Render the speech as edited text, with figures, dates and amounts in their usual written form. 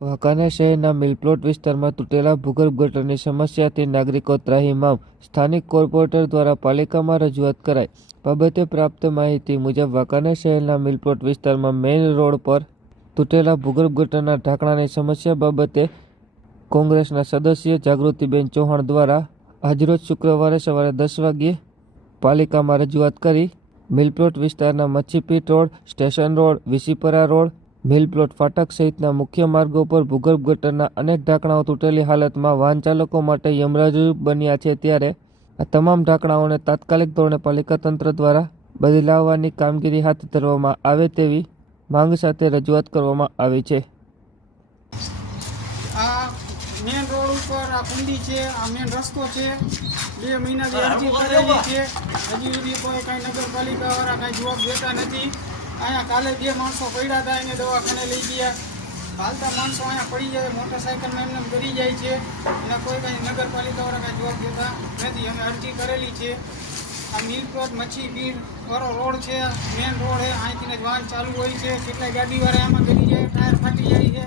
વાંકાનેર શહેરના મિલપ્લોટ વિસ્તારમાં તૂટેલા ભૂગર્ભ ગટરની સમસ્યાથી નાગરિકો ત્રાહિમામ. સ્થાનિક કોર્પોરેટર દ્વારા પાલિકામાં રજૂઆત કરાઈ. બાબતે પ્રાપ્ત માહિતી મુજબ વાંકાનેર શહેરના મિલપ્લોટ વિસ્તારમાં મેઇન રોડ પર તૂટેલા ભૂગર્ભ ગટરના ઢાંકણાની સમસ્યા બાબતે કોંગ્રેસના સદસ્ય જાગૃતિબેન ચૌહાણ દ્વારા આજરોજ શુક્રવારે સવારે 10 વાગ્યે પાલિકામાં રજૂઆત કરી. મિલપ્લોટ વિસ્તારના Machhipith road, station road, વિસીપરા road, મિલપ્લોટ ફાટક સહિતના મુખ્ય માર્ગો પર ભૂગર્ભ ગટરના અનેક ઢાંકણાઓ તૂટેલી હાલતમાં વાહન ચાલકો માટે યમરાજરૂપ બન્યા છે. ત્યારે આ તમામ ઢાંકણાઓને તાત્કાલિક ધોરણે પાલિકા તંત્ર દ્વારા બદલાવવાની કામગીરી હાથ ધરવામાં આવે તેવી માંગ સાથે રજૂઆત કરવામાં આવી છે. આ મેન રોડ ઉપર આ કુંડી છે, આ મેન રસ્તો છે. 2 મહિનાથી અરજી કરેલી છે, હજી સુધી કોઈ કાંઈ નગરપાલિકાવાળા કાંઈ જવાબ દેતા નથી. અહીંયા કાલે 2 માણસો પડ્યા હતા, એને દવાખાને લઈ ગયા. હાલતા માણસો અહીંયા પડી જાય, મોટરસાઇકલમાં એમને ગરી જાય છે. એના કોઈ કાંઈ નગરપાલિકાવાળા કાંઈ જવાબ દેતા નથી. અમે અરજી કરેલી છે. આ મિલપ્લોટ મચ્છીપીટ વાળો રોડ છે, મેન રોડ છે. અહીંથી જ વાહન ચાલુ હોય છે. કેટલાય ગાડીવાળા એમાં ગરી જાય, ટાયર ફાટી જાય છે.